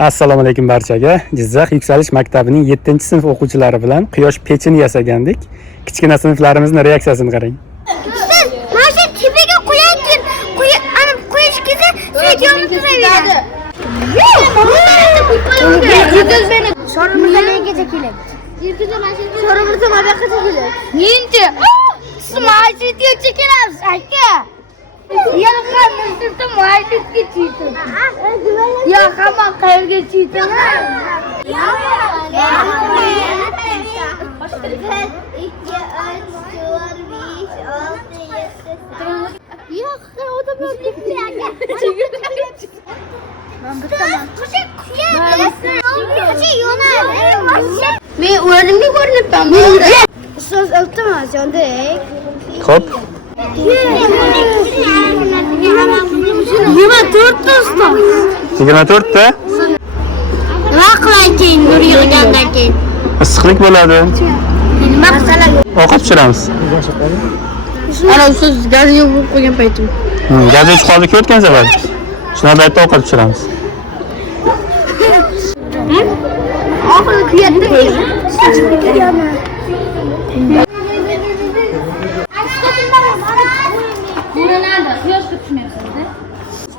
Assalomu alaykum barchaga. Jizzax Yuksalish maktabining 7-sinf o'quvchilari bilan quyosh pechini yasagandik. Kichkina sinflarimizning reaksiyasini qarang. Mana shu tepaga qo'yaykin, qo'yish kelsa, suyat yonib turaveradi. So'rimizda nega keladi? So'rimizda nima qiladi? Menchi. Smartga chekelamiz, aka. Yo'q, smartga chiydim. Yo'q, hamma qayerga chiydim? Yo'q, o'ta bo'libdi aka. Men o'rnimga ko'rinibman. Ustoz iltimos, yondik. Xo'p. 24 ta ustoz. 24 ta? Nima qilay keyin nur yig'gandan keyin? Issiqlik bo'ladi. Nima qilsam? Ovqat pishiramiz. Ana ustoz gazni yo'q qo'ygan paytim. Gaz o'chib qoldi-ku o'tgan safar. Shuna paytda ovqat pishiramiz. Oxiri kuyatdi.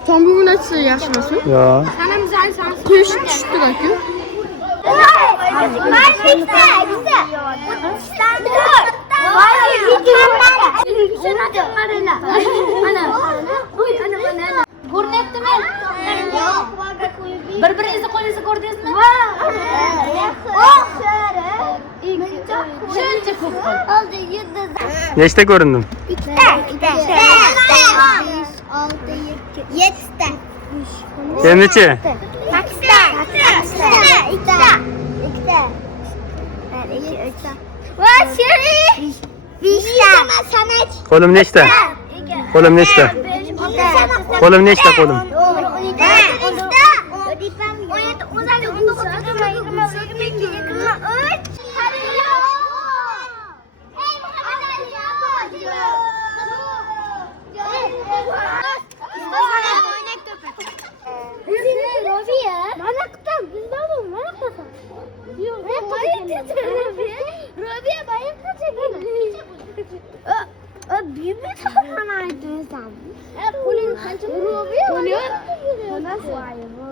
Tombu nasıl yaşamasın? Ya. Kuş düştü bakın. Bir-biringizni qo'lingizni ko'rdingizmi? Shuncha ko'p qildi. Nechta ko'rindim? 7. Endi-chi? Qo'lim nechta? Qo'lim nechta? Qo'lim nechta qo'lim?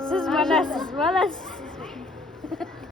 Siz balasiz.